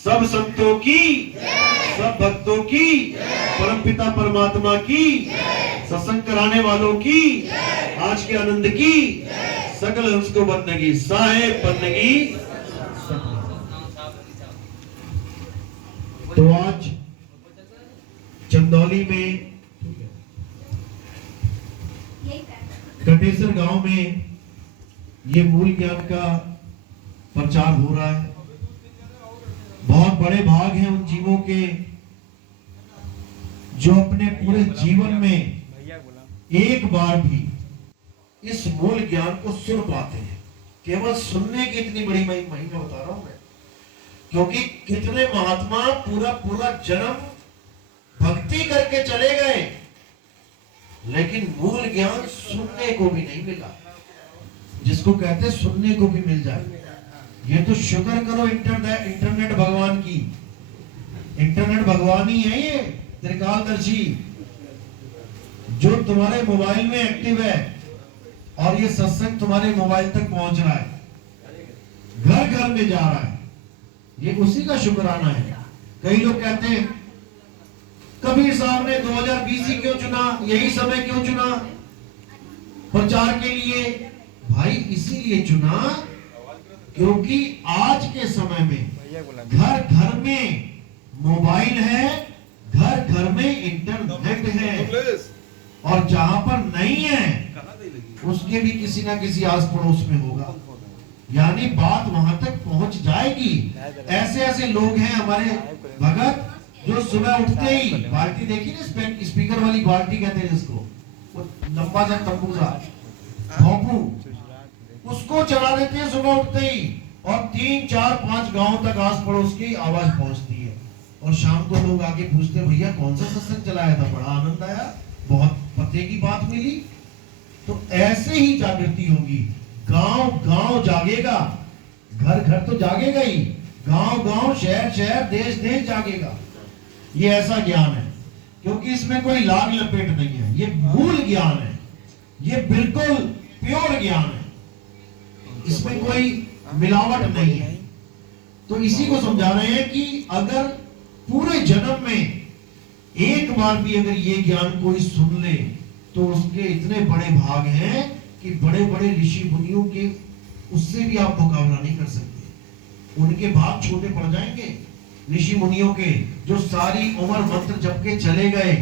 सब संतों की, सब भक्तों की, परमपिता परमात्मा की, सत्संग कराने वालों की, आज के आनंद की, सकल हंस को बंदगी, साहेब बंदगी। तो आज चंदौली में कटेसर गांव में ये मूल ज्ञान का प्रचार हो रहा है। बहुत बड़े भाग हैं उन जीवों के जो अपने पूरे जीवन में एक बार भी इस मूल ज्ञान को सुन पाते हैं। केवल सुनने की इतनी बड़ी महिमा बता रहा हूं मैं, क्योंकि कितने महात्मा पूरा पूरा जन्म भक्ति करके चले गए, लेकिन मूल ज्ञान सुनने को भी नहीं मिला। जिसको कहते हैं सुनने को भी मिल जाए, ये तो शुक्र करो इंटरनेट भगवान की। इंटरनेट भगवान ही है ये त्रिकालदर्शी, जो तुम्हारे मोबाइल में एक्टिव है और ये सत्संग तुम्हारे मोबाइल तक पहुंच रहा है, घर घर में जा रहा है। ये उसी का शुक्राना है। कई लोग कहते हैं कबीर साहब ने 2020 ही क्यों चुना, यही समय क्यों चुना प्रचार के लिए? भाई इसीलिए चुना क्योंकि आज के समय में घर घर में मोबाइल है, घर घर में इंटरनेट है, और जहां पर नहीं है उसके भी किसी ना किसी आस पड़ोस में होगा, यानी बात वहां तक पहुंच जाएगी। ऐसे ऐसे लोग हैं हमारे भगत जो सुबह उठते ही बाल्टी, देखी ना स्पीकर वाली बाल्टी कहते हैं जिसको, वो लंबा सा तंबू सा भोंपू, उसको चला देते हैं सुबह उठते ही, और 3 4 5 गांव तक आस पड़ोस की आवाज पहुंचती है। और शाम को लोग आके पूछते भैया कौन सा सत्संग चलाया था, बड़ा आनंद आया, बहुत पते की बात मिली। तो ऐसे ही जागृति होगी। गांव गांव जागेगा, घर घर तो जागेगा ही, गांव गांव शहर शहर देश देश जागेगा। ये ऐसा ज्ञान है, क्योंकि इसमें कोई लाग लपेट नहीं है, ये मूल ज्ञान है, ये बिल्कुल प्योर ज्ञान है, इसमें कोई मिलावट नहीं है। तो इसी को समझा रहे हैं कि अगर पूरे जन्म में एक बार भी अगर ये ज्ञान कोई सुन ले तो उसके इतने बड़े भाग हैं कि बड़े बड़े ऋषि मुनियों के उससे भी आप मुकाबला नहीं कर सकते। उनके भाग छोटे पड़ जाएंगे ऋषि मुनियों के, जो सारी उम्र मंत्र जप के चले गए,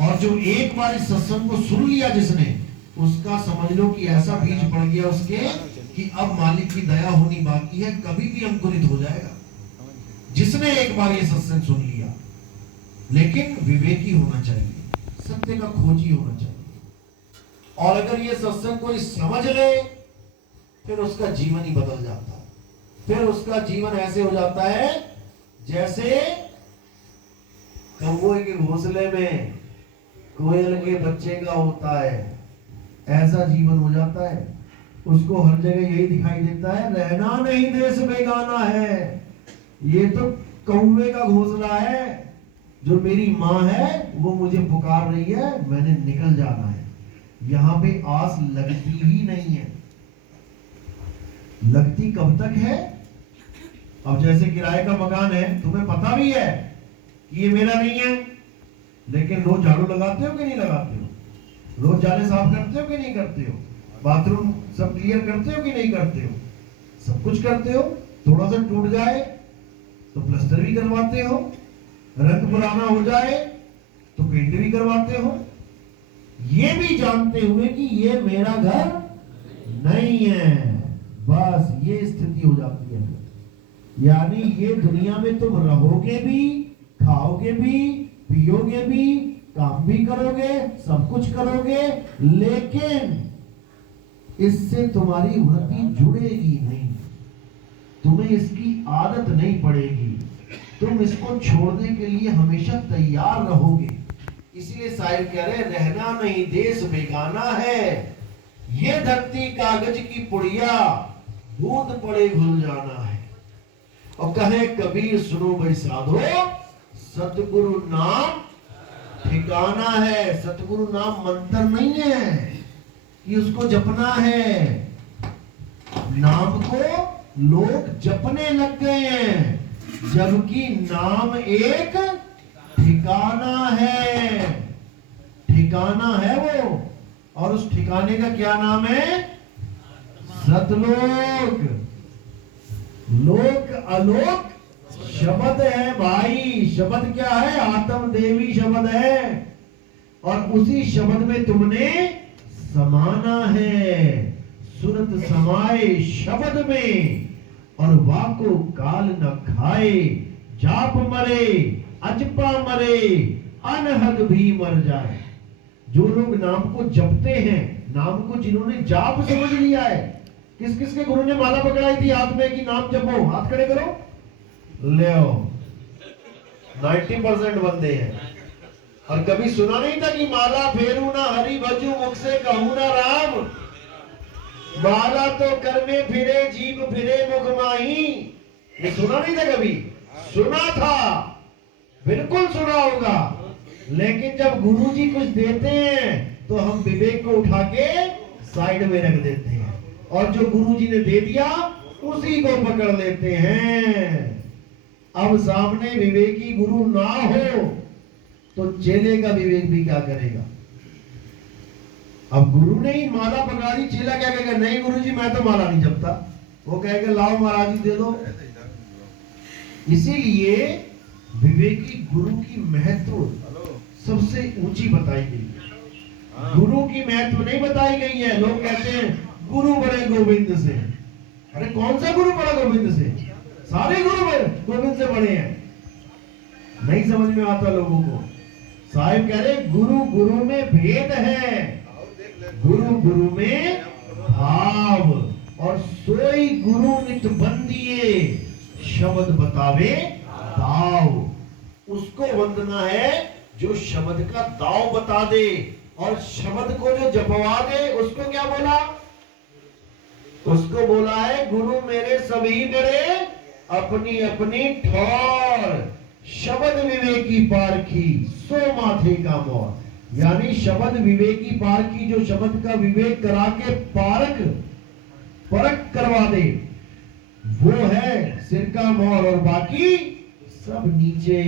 और जो एक बार इस सत्संग को सुन लिया जिसने, उसका समझ लो कि ऐसा बीज पड़ गया उसके कि अब मालिक की दया होनी बाकी है, कभी भी अंकुरित हो जाएगा जिसने एक बार ये सत्संग सुन लिया। लेकिन विवेकी होना चाहिए, सत्य का खोजी होना चाहिए, और अगर ये सत्संग कोई समझ ले फिर उसका जीवन ही बदल जाता है। फिर उसका जीवन ऐसे हो जाता है जैसे कौवे के घोंसले में कोयल के बच्चे का होता है, ऐसा जीवन हो जाता है। उसको हर जगह यही दिखाई देता है, रहना नहीं देश बेगाना है, ये तो कौवे का घोंसला है, जो मेरी माँ है वो मुझे पुकार रही है, मैंने निकल जाना है। यहाँ पे आस लगती ही नहीं है। लगती कब तक है? अब जैसे किराए का मकान है, तुम्हें पता भी है कि ये मेरा नहीं है, लेकिन रोज झाड़ू लगाते हो कि नहीं लगाते हो? रोज जाले साफ करते हो कि नहीं करते हो? बाथरूम सब क्लियर करते हो कि नहीं करते हो? सब कुछ करते हो। थोड़ा सा टूट जाए तो प्लास्टर भी करवाते हो, रंग पुराना हो जाए तो पेंट भी करवाते हो, ये भी जानते हुए कि ये मेरा घर नहीं है। बस ये स्थिति हो जाती है। यानी ये दुनिया में तुम रहोगे भी, खाओगे भी, पियोगे भी, काम भी करोगे, सब कुछ करोगे, लेकिन इससे तुम्हारी वृत्ति जुड़ेगी नहीं, तुम्हें इसकी आदत नहीं पड़ेगी, तुम इसको छोड़ने के लिए हमेशा तैयार रहोगे। इसीलिए शायर कह रहे रहना नहीं देश बेगाना है, ये धरती कागज की पुड़िया, बूंद पड़े घुल जाना है। और कहे कबीर सुनो भाई साधो, सतगुरु नाम ठिकाना है। सतगुरु नाम मंत्र नहीं है कि उसको जपना है, नाम को लोग जपने लग गए हैं। जबकि नाम एक ठिकाना है, ठिकाना है वो। और उस ठिकाने का क्या नाम है? सतलोक। लोक अलोक शब्द है भाई। शब्द क्या है? आत्म देवी शब्द है। और उसी शब्द में तुमने समाना है। सुरत समाए शब्द में, और वाको काल न खाए। जाप मरे अजपा मरे, अनहद भी मर जाए। जो लोग नाम को जपते हैं, नाम को जिन्होंने जाप समझ लिया है, किस किस के गुरु ने माला पकड़ाई थी हाथ में कि नाम जपो? हाथ खड़े करो। ले 90% बंदे हैं। और कभी सुना नहीं था कि माला फेरू ना हरि भजू, मुख से कहूं ना राम। माला तो कर में फिरे, जीभ फिरे मुख माही। ये सुना नहीं था कभी? सुना था, बिल्कुल सुना होगा। लेकिन जब गुरुजी कुछ देते हैं तो हम विवेक को उठा के साइड में रख देते हैं, और जो गुरुजी ने दे दिया उसी को पकड़ लेते हैं। अब सामने विवेकी गुरु ना हो तो चेले का विवेक भी क्या करेगा? अब गुरु ने ही माला पकड़ा दी, चेला क्या कहेगा? नहीं गुरुजी मैं तो माला नहीं जपता। वो कहेगा लाओ महाराज जी दे दो। इसीलिए विवेकी गुरु की महत्व सबसे ऊंची बताई गई है। गुरु की महत्व नहीं बताई गई है। लोग कहते हैं गुरु बड़े गोविंद से। अरे कौन सा गुरु बड़ा गोविंद से? सारे गुरु गोविंद से बड़े हैं। नहीं समझ में आता लोगों को। साहिब कह रहे गुरु गुरु में भेद है, गुरु गुरु में भाव। और सोई गुरु नित बंदिए, शब्द बतावे दाव। उसको वंदना है जो शब्द का दाव बता दे, और शब्द को जो जपवा दे उसको क्या बोला? उसको बोला है गुरु मेरे सभी बड़े, अपनी अपनी ठौर। शब्द विवेकी पारखी, सो माथे का मोर। यानी शब्द विवेकी पारखी, जो शब्द का विवेक करा के परख करवा दे, वो है सिर का मोर, और बाकी सब नीचे।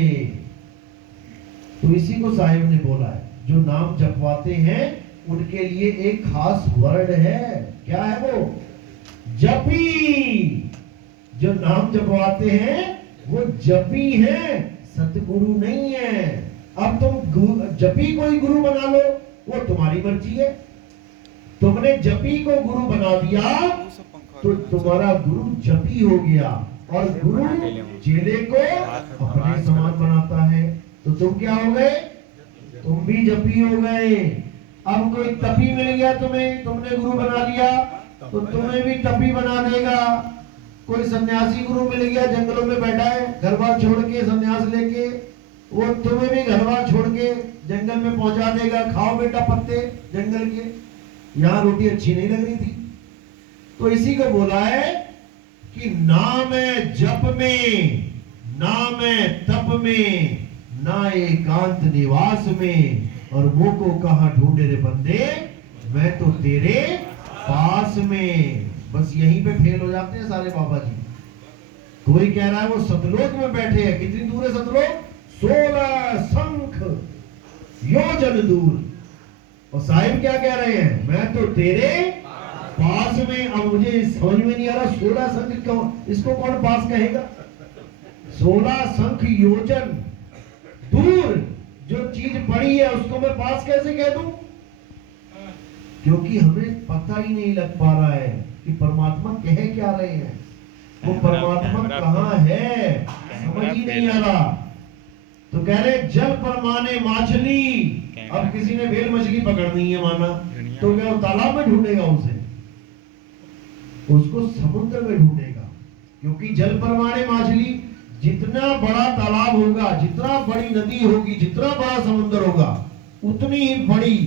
तो इसी को साहिब ने बोला है, जो नाम जपवाते हैं उनके लिए एक खास वर्ड है। क्या है वो? जपी। जो नाम जपवाते हैं वो जपी है, सतगुरु नहीं है। अब तुम जपी को ही गुरु बना लो, वो तुम्हारी मर्जी है। तुमने जपी को गुरु बना दिया तो तुम्हारा गुरु जपी हो गया, और गुरु चेले को अपने समान बनाता है। तो तुम क्या हो गए? तुम भी जपी हो गए। अब कोई तपी मिल गया तुम्हें, तुमने गुरु बना लिया तो तुम्हें भी तपी बना देगा। कोई सन्यासी गुरु मिल गया, जंगलों में बैठा है घर बार छोड़ के, सन्यास लेके, वो तुम्हें भी घर बार छोड़ के जंगल में पहुंचा देगा। खाओ बेटा पत्ते जंगल के, यहाँ रोटी अच्छी नहीं लग रही थी। तो इसी को बोला है कि नाम है जप में, नाम है तप में, ना एकांत निवास में, और वो को कहाँ ढूंढे रे बंदे, मैं तो तेरे पास में। बस यहीं पे फेल हो जाते हैं सारे बाबा जी। कोई कह रहा है वो सतलोक में बैठे हैं। कितनी दूर है सतलोक? 16 शंख योजन दूर। और साहिब क्या कह रहे हैं? मैं तो तेरे पास में। अब मुझे समझ में नहीं आ रहा 16 शंख क्यों, इसको कौन पास कहेगा? 16 शंख योजन दूर जो चीज पड़ी है उसको मैं पास कैसे कह दूं? क्योंकि हमें पता ही नहीं लग पा रहा है कि परमात्मा कह क्या रहे हैं। वो परमात्मा कहाँ है, समझ ही नहीं आ रहा। तो कह रहे जल पर माने माछली। अब किसी ने वेल मछली पकड़नी है माना, तो क्या वो तालाब में ढूंढेगा उसे? उसको समुद्र में ढूंढेगा। क्योंकि जल पर माने माछली, जितना बड़ा तालाब होगा, जितना बड़ी नदी होगी, जितना बड़ा समुद्र होगा, उतनी ही बड़ी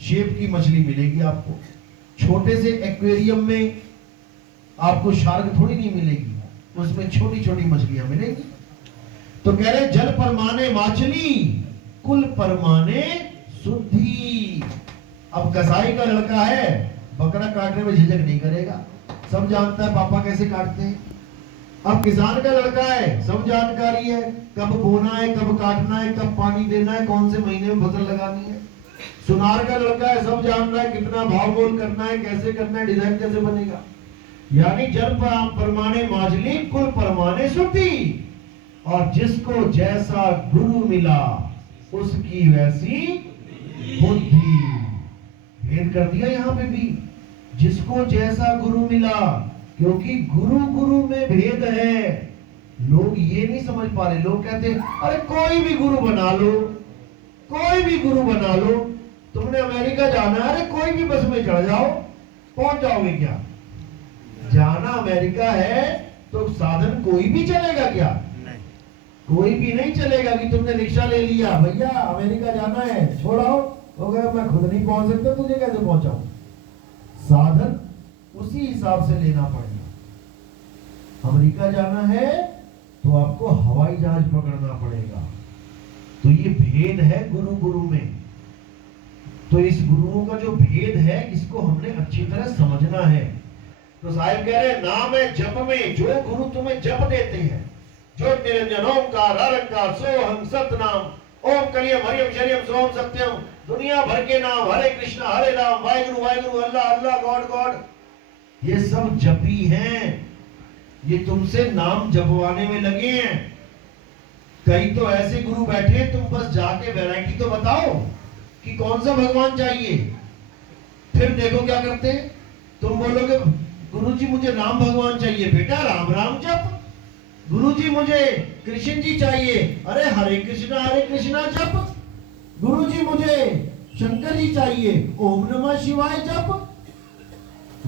शेप की मछली मिलेगी आपको। छोटे से एक्वेरियम में आपको शार्क थोड़ी नहीं मिलेगी, उसमें छोटी छोटी मछलियां मिलेंगी। तो कह रहे जल परमाने माछली, कुल परमाने शुद्धि। अब कसाई का लड़का है, बकरा काटने में झिझक नहीं करेगा, सब जानता है पापा कैसे काटते हैं। अब किसान का लड़का है, सब जानकारी है, कब बोना है, कब काटना है, कब पानी देना है, कौन से महीने में फसल लगानी है। सुनार का लड़का है, सब जान रहा है कितना भाव मोल करना है, कैसे करना है, डिजाइन कैसे बनेगा। यानी जन परमाने माजली कुल परमाने सुधी, और जिसको जैसा गुरु मिला उसकी वैसी बुद्धि। भेद कर दिया यहां पे भी, जिसको जैसा गुरु मिला, क्योंकि गुरु गुरु में भेद है। लोग ये नहीं समझ पा रहे। लोग कहते हैं अरे कोई भी गुरु बना लो, कोई भी गुरु बना लो। तुमने अमेरिका जाना है, अरे कोई भी बस में चढ़ जाओ, पहुंच जाओगे क्या? जाना अमेरिका है तो साधन कोई भी चलेगा क्या? नहीं, कोई भी नहीं चलेगा। कि तुमने रिक्शा ले लिया, भैया अमेरिका जाना है, छोड़ाओ, हो गया, मैं खुद नहीं पहुंच सकता, तुझे कैसे पहुंचाऊं? साधन उसी हिसाब से लेना पड़ेगा। अमेरिका जाना है तो आपको हवाई जहाज पकड़ना पड़ेगा। तो ये भेद है गुरु गुरु में। तो इस गुरुओं का जो भेद है, इसको हमने अच्छी तरह समझना है। तो साहिब कह रहे नाम है जप में, जो गुरु तुम्हें जप देते हैं, जो निरंजन ओंकार अरंकार सोहम सतनाम ओम कलियम हरियम शरियम सोहम सत्यम, दुनिया भर के नाम, हरे कृष्णा हरे राम, वाहिगुरु वाहिगुरु, अल्लाह अल्लाह, गॉड गॉड, ये सब जपी हैं। ये तुमसे नाम जपवाने में लगे हैं। कई तो ऐसे गुरु बैठे, तुम बस जाके वैरायटी तो बताओ कि कौन सा भगवान चाहिए। फिर देखो क्या करते हैं, तुम बोलोगे गुरुजी मुझे राम भगवान चाहिए, बेटा राम राम जप। गुरुजी मुझे कृष्ण जी चाहिए, अरे हरे कृष्णा जप। गुरुजी मुझे शंकर जी चाहिए, ओम नमः शिवाय जप।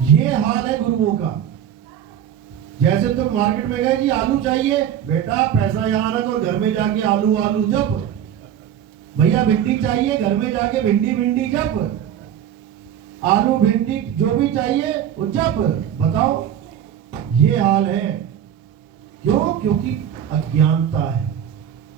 ये हाल है गुरुओं का। जैसे तुम मार्केट में गए कि आलू चाहिए, बेटा पैसा यहां रख और घर में जाके आलू आलू जप। भैया भिंडी चाहिए, घर में जाके भिंडी भिंडी जप। आलू भिंडी जो भी चाहिए वो जप। बताओ, ये हाल है। क्यों? क्योंकि अज्ञानता है।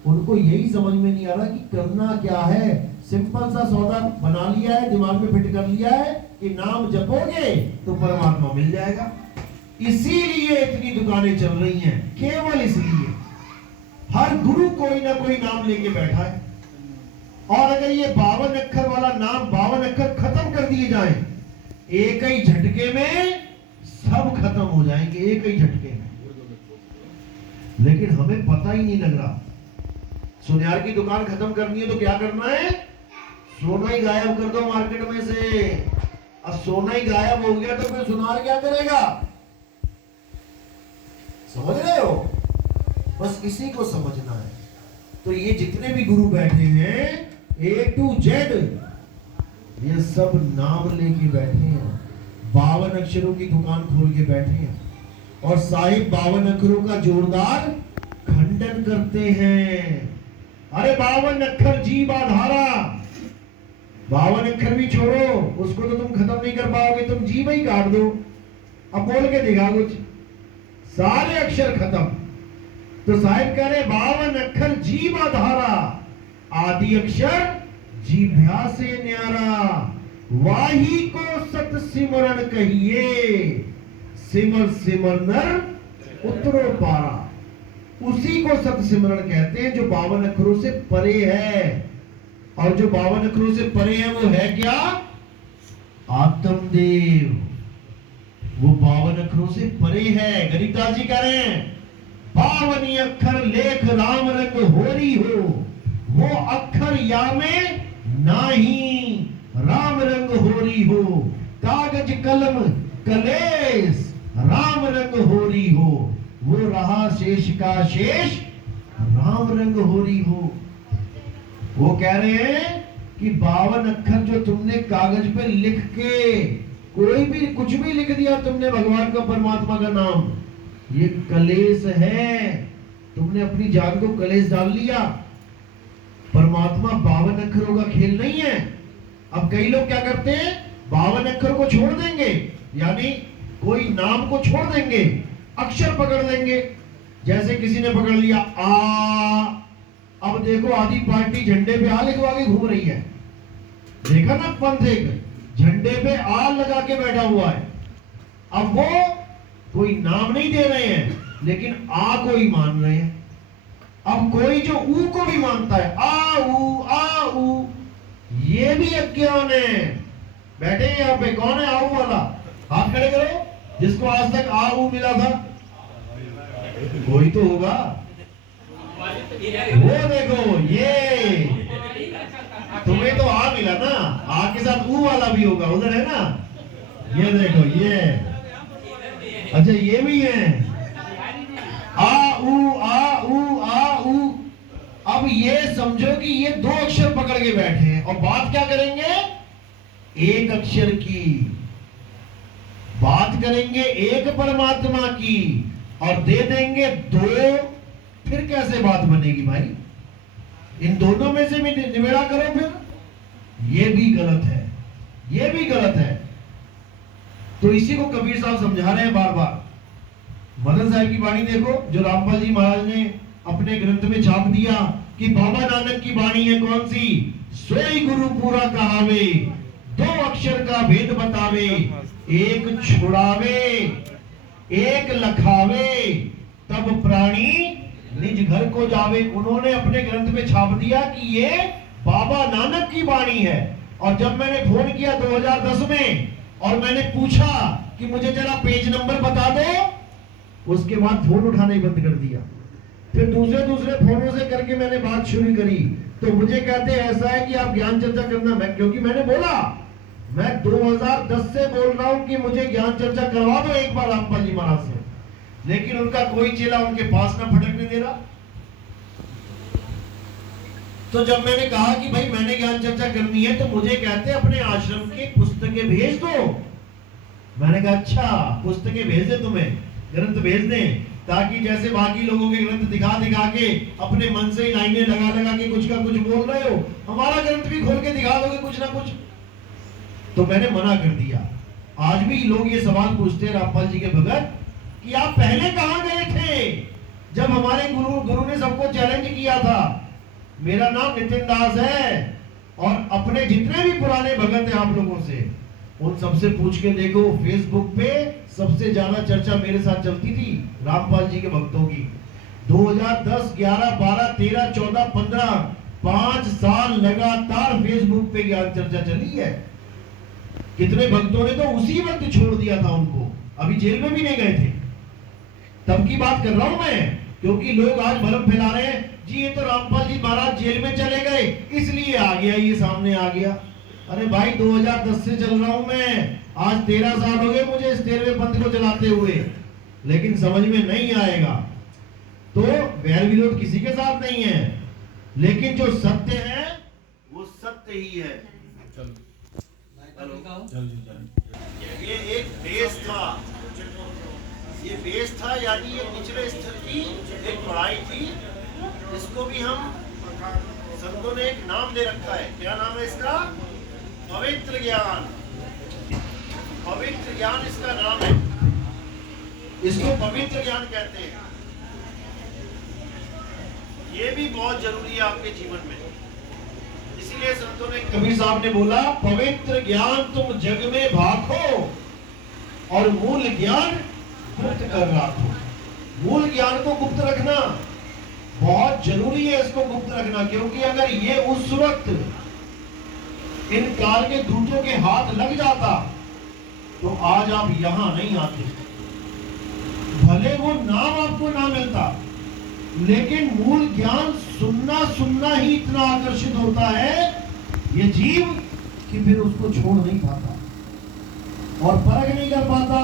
उनको यही समझ में नहीं आ रहा कि करना क्या है। सिंपल सा सौदा बना लिया है, दिमाग में फिट कर लिया है कि नाम जपोगे तो परमात्मा मिल जाएगा। इसीलिए इतनी दुकानें चल रही हैं, केवल इसलिए। हर गुरु कोई ना कोई नाम लेके बैठा है। और अगर ये 52 अक्षर वाला नाम, 52 अक्षर खत्म कर दिए जाएं, एक ही झटके में सब खत्म हो जाएंगे, एक ही झटके में। लेकिन हमें पता ही नहीं लग रहा। सुनियार की दुकान खत्म करनी है तो क्या करना है? सोना ही गायब कर दो मार्केट में से। अब सोना ही गायब हो गया तो फिर सुनार क्या करेगा? समझ रहे हो? बस इसी को समझना है। तो ये जितने भी गुरु बैठे हैं A to Z, ये सब नाम लेके बैठे हैं। 52 अक्षरों की दुकान खोल के बैठे हैं। और साहिब 52 अक्षरों का जोरदार खंडन करते हैं। अरे 52 अक्षर जीव आधारा। 52 अक्षर भी छोड़ो, उसको तो तुम खत्म नहीं कर पाओगे, तुम जीव ही काट दो। अब बोल के दिखा कुछ, सारे अक्षर खत्म। तो साहिब कह रहे 52 अक्षर जीव आधारा, आदि अक्षर जीभ्या से न्यारा। वाही को सत सिमरण कहिए, सिमर सिमर नर उतरो पारा। उसी को सत सिमरण कहते हैं जो 52 अक्षरों से परे है। और जो 52 अक्षरों से परे है वो है क्या? आत्मदेव। वो 52 अक्षरों से परे है। गरीबदास जी कह रहे हैं 52 अक्षर लेख राम रंग होरी हो, वो अक्षर या में नाही राम रंग होरी हो। कागज कलम कलेस राम रंग होरी हो, वो रहा शेष का शेष राम रंग होरी हो। वो कह रहे हैं कि 52 अक्षर जो तुमने कागज पे लिख के, कोई भी कुछ भी लिख दिया तुमने भगवान का, परमात्मा का नाम, ये कलेश है। तुमने अपनी जान को कलेश डाल लिया। परमात्मा 52 अक्षरों का खेल नहीं है। अब कई लोग क्या करते हैं, 52 अक्षर को छोड़ देंगे, यानी कोई नाम को छोड़ देंगे, अक्षर पकड़ लेंगे। जैसे किसी ने पकड़ लिया आ, अब देखो आधी पार्टी झंडे पे आ लिखवा के घूम रही है। देखा ना पंथ, एक झंडे पे आ लगा के बैठा हुआ है। अब वो कोई नाम नहीं दे रहे हैं, लेकिन आ को ही मान रहे हैं। अब कोई जो ऊ को भी मानता है, आ ऊ, ये भी अज्ञान है। बैठे हैं यहाँ पे, कौन है आऊ वाला? हाथ खड़े करो, जिसको आज तक आ ऊ मिला था। कोई तो होगा, वो देखो, ये तुम्हें तो आ मिला ना, आ के साथ ऊ वाला भी होगा, उधर है ना, ये देखो ये। अच्छा ये भी है, आ ऊ। अब ये समझो कि ये दो अक्षर पकड़ के बैठे हैं और बात क्या करेंगे? एक अक्षर की बात करेंगे, एक परमात्मा की, और दे देंगे दो। फिर कैसे बात बनेगी भाई? इन दोनों में से भी निबेड़ा करो फिर। ये भी गलत है, ये भी गलत है। तो इसी को कबीर साहब समझा रहे हैं बार बार। मदन साहब की वाणी देखो, जो रामपाल जी महाराज ने अपने ग्रंथ में छाप दिया कि बाबा नानक की वाणी है कौन सी? सोई गुरु पूरा कहावे, दो अक्षर का भेद बतावे, एक छुड़ावे एक लखावे, तब प्राणी निज घर को जावे। उन्होंने अपने ग्रंथ में छाप दिया कि ये बाबा नानक की वाणी है। और जब मैंने फोन किया 2010 में और मैंने पूछा कि मुझे जरा पेज नंबर बता दो, उसके बाद फोन उठाना ही बंद कर दिया। फिर दूसरे फोनों से करके मैंने बात शुरू करी, तो मुझे कहते हैं ऐसा है कि आप ज्ञान चर्चा करना। मैं, क्योंकि मैंने बोला, मैं 2010 से बोल रहा हूं कि मुझे ज्ञान चर्चा करवा दो एक बार रामपाल जी महाराज से, लेकिन उनका कोई चेला उनके पास ना फटकने दे रहा। तो जब मैंने कहा कि भाई मैंने ज्ञान चर्चा करनी है, तो मुझे कहते अपने आश्रम की पुस्तकें भेज दो। मैंने कहा अच्छा, पुस्तकें भेज दे, तुम्हें ग्रंथ भेज दें, ताकि जैसे बाकी लोगों के ग्रंथ दिखा के अपने मन से ही लाइनें लगा के कुछ का कुछ बोल रहे हो, हमारा ग्रंथ भी खोल के दिखा दोगे कुछ ना कुछ। तो मैंने मना कर दिया। आज भी लोग ये सवाल पूछते हैं रामपाल जी के भगत कि आप पहले कहां गए थे जब हमारे गुरु ने सबको चैलेंज किया था। मेरा नाम नितिन दास है, और अपने जितने भी पुराने भगत हैं आप लोगों से, उन सबसे पूछ के देखो, फेसबुक पे सबसे ज्यादा चर्चा मेरे साथ चलती थी रामपाल जी के भक्तों की। 2010, 11, 12, 13, 14, 15 5 साल लगातार फेसबुक पे ज्ञान चर्चा चली है। कितने भक्तों ने तो उसी वक्त छोड़ दिया था उनको, अभी जेल में भी नहीं गए थे। तब की बात कर रहा हूं मैं, क्योंकि लोग आज भ्रम फैला रहे हैं जी ये तो रामपाल जी महाराज जेल में चले गए इसलिए आ गया, ये सामने आ गया। अरे भाई 2010 से चल रहा हूं मैं, आज 13 साल हो गए मुझे इस 13वें पंथ को चलाते हुए, लेकिन समझ में नहीं आएगा। तो वैर विरोध किसी के साथ नहीं है, लेकिन जो सत्य है वो सत्य ही है। ये एक बेस था, ये बेस था, यानी ये निचले स्तर की एक पढ़ाई थी। इसको भी हम संतों ने एक नाम दे रखा है। क्या नाम है इसका? पवित्र ज्ञान। पवित्र ज्ञान इसका नाम है, इसको पवित्र ज्ञान कहते हैं। ये भी बहुत जरूरी है आपके जीवन में। इसीलिए संतों ने, कबीर साहब ने बोला, पवित्र ज्ञान तुम जग में भाखो और मूल ज्ञान गुप्त कर रखो। मूल ज्ञान को गुप्त रखना बहुत जरूरी है, इसको गुप्त रखना, क्योंकि अगर ये उस वक्त इन काल के दूतों के हाथ लग जाता तो आज आप यहां नहीं आते। भले वो नाम आपको ना मिलता, लेकिन मूल ज्ञान सुनना ही इतना आकर्षित होता है ये जीव कि फिर उसको छोड़ नहीं पाता और परख नहीं कर पाता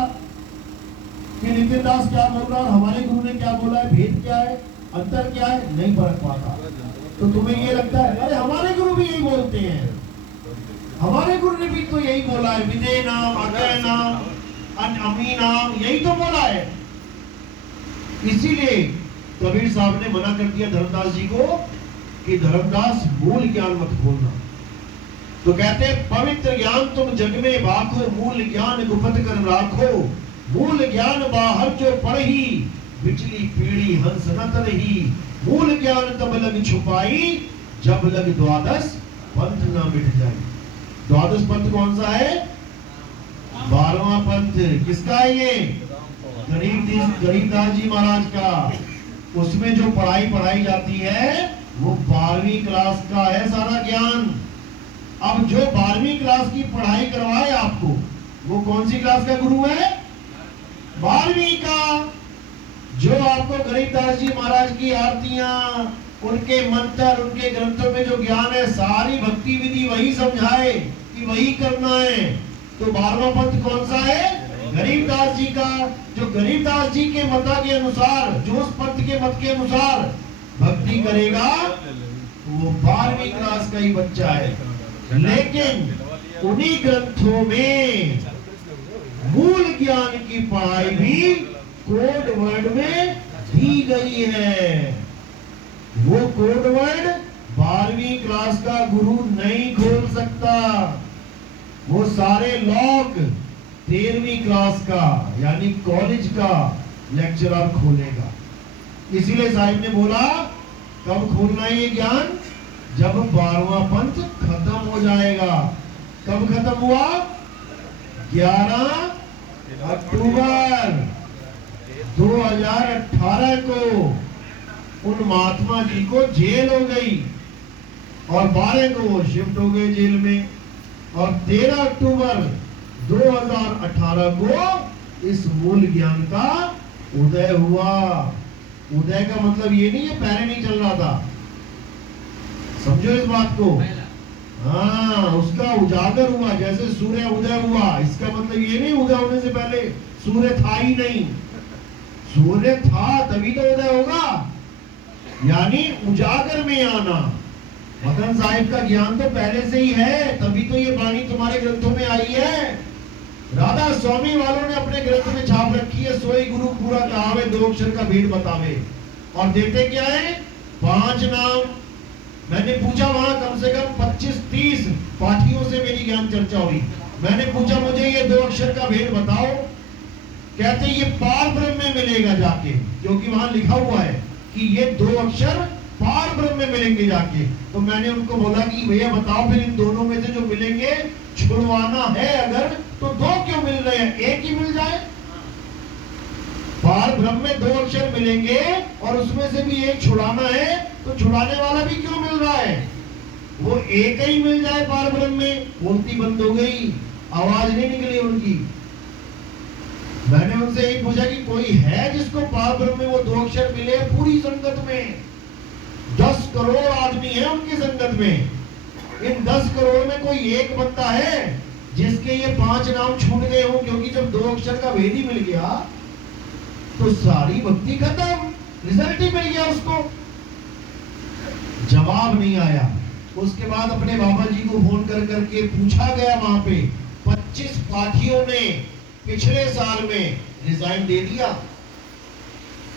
कि नितिन दास क्या बोल रहा है और हमारे गुरु ने क्या बोला है, भेद क्या है, अंतर क्या है, नहीं परख पाता। तो तुम्हें ये लगता है अरे हमारे गुरु भी यही बोलते हैं, हमारे गुरु ने भी तो यही बोला है, विदे नाम, अकय नाम, अमी नाम, यही तो बोला है। इसीलिए कबीर साहब ने मना कर दिया धर्मदास जी को कि धर्मदास मूल ज्ञान मत खोलना। तो कहते हैं पवित्र ज्ञान तुम जग में भाखो, मूल ज्ञान गुप्त कर राखो। मूल ज्ञान बाहर जो पढ़ी, बिचली पीढ़ी हंस न तरही। मूल ज्ञान तब लग छुपाई, जब लग द्वादश पंथ ना मिट जाए। द्वादश पंथ कौन सा है? 12वां पंथ। किसका है ये? गरीबदास जी महाराज का, उसमें जो पढ़ाई जाती है वो 12वीं क्लास का है सारा ज्ञान। अब जो 12वीं क्लास की पढ़ाई करवाए आपको, वो कौन सी क्लास का गुरु है? 12वीं का। जो आपको गरीबदास जी महाराज की आरतियां, उनके मंत्र, उनके ग्रंथों में जो ज्ञान है, सारी भक्ति विधि वही समझाए कि वही करना है। तो 12वां पंथ कौन सा है? गरीबदास जी का। जो गरीबदास जी के मत के अनुसार, जो उस पंथ के मत के अनुसार भक्ति करेगा, वो 12वीं क्लास का ही बच्चा है। लेकिन उन्हीं ग्रंथों में मूल ज्ञान की पढ़ाई भी कोड वर्ड में दी गई है। वो कोड वर्ड 12वीं क्लास का गुरु नहीं खोल सकता। वो सारे लॉक 13वीं क्लास का यानी कॉलेज का लेक्चरर खोलेगा। इसीलिए साहिब ने बोला कब खोलना है ये ज्ञान? जब 12वां पंथ खत्म हो जाएगा। कब खत्म हुआ? 11 अक्टूबर 2018 को उन महात्मा जी को जेल हो गई और 12 को वो शिफ्ट हो गए जेल में। और 13 अक्टूबर 2018 को इस मूल ज्ञान का उदय हुआ। उदय का मतलब ये नहीं है पहले नहीं चल रहा था, समझो इस बात को। हाँ, उसका उजागर हुआ, जैसे सूर्य उदय हुआ। इसका मतलब ये नहीं उदय होने से पहले सूर्य था ही नहीं। सूर्य था तभी तो उदय होगा, यानी उजागर में आना। मदन साहिब का ज्ञान तो पहले से ही है, तभी तो ये वाणी तुम्हारे ग्रंथों में आई है। राधा स्वामी वालों ने अपने ग्रंथ में छाप रखी है, सोई गुरु पूरा कहावे, 2 अक्षर का भेद बतावे। और देते क्या है? 5 नाम। मैंने पूछा वहां कम से कम 25-30 पाठियों से मेरी ज्ञान चर्चा हुई। मैंने पूछा मुझे ये 2 अक्षर का भेद बताओ। कहते ये पार ब्रह्म में मिलेगा जाके, क्योंकि वहां लिखा हुआ है कि ये 2 अक्षर पार ब्रह्म में मिलेंगे जाके। तो मैंने उनको बोला कि भैया बताओ फिर इन दोनों में से जो मिलेंगे छुड़वाना है अगर, तो 2 क्यों मिल रहे हैं? एक ही मिल जाए। पार ब्रह्म में 2 अक्षर मिलेंगे और उसमें से भी एक छुड़ाना है, तो छुड़ाने वाला भी क्यों मिल रहा है? वो एक ही मिल जाए पार ब्रह्म में। बोलती बंद हो गई, आवाज नहीं निकली उनकी। मैंने उनसे यही पूछा कि कोई है जिसको पार ब्रह्म में वो 2 अक्षर मिले? पूरी संगत में 10 करोड़ आदमी है उनकी संगत में। इन 10 करोड़ में कोई एक बंदा है जिसके ये 5 नाम छूट गए हो? क्योंकि जब 2 अक्षर का भेद ही मिल गया तो सारी भक्ति खत्म, रिजल्ट ही मिल गया उसको। जवाब नहीं आया। उसके बाद अपने बाबा जी को फोन कर करके पूछा गया। वहां पे 25 पाठियों ने पिछले साल में रिजाइन दे दिया।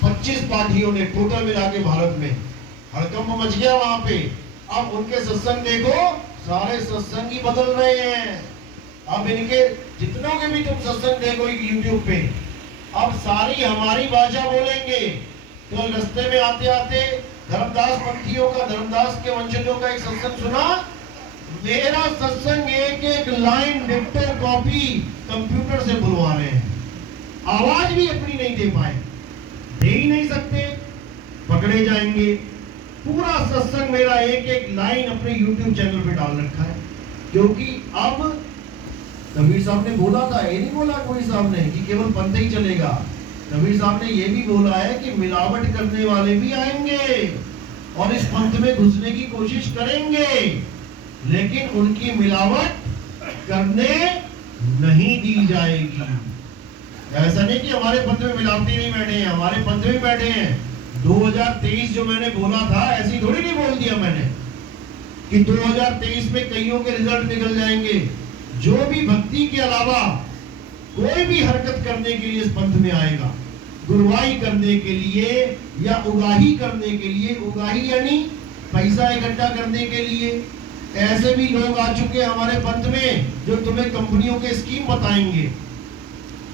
25 पाठियों ने टोटल मिला के भारत में हड़कंप मच गया वहां पे। अब उनके सत्संग देखो, सारे सत्संग ही बदल रहे हैं। अब इनके जितनों के भी तुम सत्संग देखो यूट्यूब पे, अब सारी हमारी भाषा बोलेंगे। तो रास्ते में आते आते धर्मदास पंथियों का, धर्मदास के वंशजों का एक सत्संग सुना। मेरा सत्संग एक लाइन डिक्टो कॉपी कंप्यूटर से बुलवा रहे हैं। आवाज भी अपनी नहीं दे पाए, दे ही नहीं सकते, पकड़े जाएंगे। पूरा सत्संग मेरा एक लाइन अपने YouTube चैनल पे डाल रखा है। क्योंकि अब कबीर साहब ने बोला था, ये नहीं बोला कोई साहब ने कि केवल पंथ ही चलेगा। कबीर साहब ने ये भी बोला है कि मिलावट करने वाले भी आएंगे और इस पंथ में घुसने की कोशिश करेंगे, लेकिन उनकी मिलावट करने नहीं दी जाएगी। ऐसा नहीं कि हमारे पंथ में मिलावटी नहीं बैठे हैं, हमारे पंथ में बैठे हैं। 2023 जो मैंने बोला था, ऐसी थोड़ी नहीं बोल दिया मैंने कि 2023 में कईयों के रिजल्ट निकल जाएंगे। जो भी भक्ति के अलावा कोई भी हरकत करने के लिए इस पंथ में आएगा, गुरुवाई करने के लिए या उगाही करने के लिए, उगाही यानी पैसा इकट्ठा करने के लिए, ऐसे भी लोग आ चुके हैं हमारे पंथ में जो तुम्हें कंपनियों के स्कीम बताएंगे,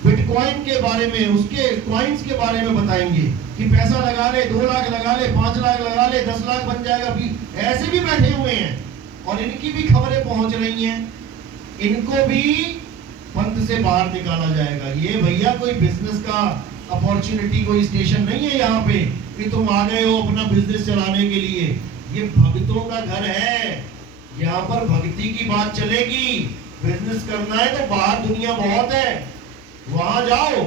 बिटकॉइन के बारे में, उसके कॉइन्स के बारे में बताएंगे कि पैसा लगा ले, 2 लाख लगा ले, 5 लाख लगा ले, 10 लाख बन जाएगा। भी ऐसे भी बैठे हुए हैं और इनकी भी खबरें पहुंच रही हैं। इनको भी पंथ से बाहर निकाला जाएगा। ये भैया कोई बिजनेस का अपॉर्चुनिटी कोई स्टेशन नहीं है यहाँ पे कि तुम आ गए हो अपना बिजनेस चलाने के लिए। ये भक्तों का घर है, यहाँ पर भक्ति की बात चलेगी। बिजनेस करना है तो बाहर दुनिया बहुत है, वहां जाओ।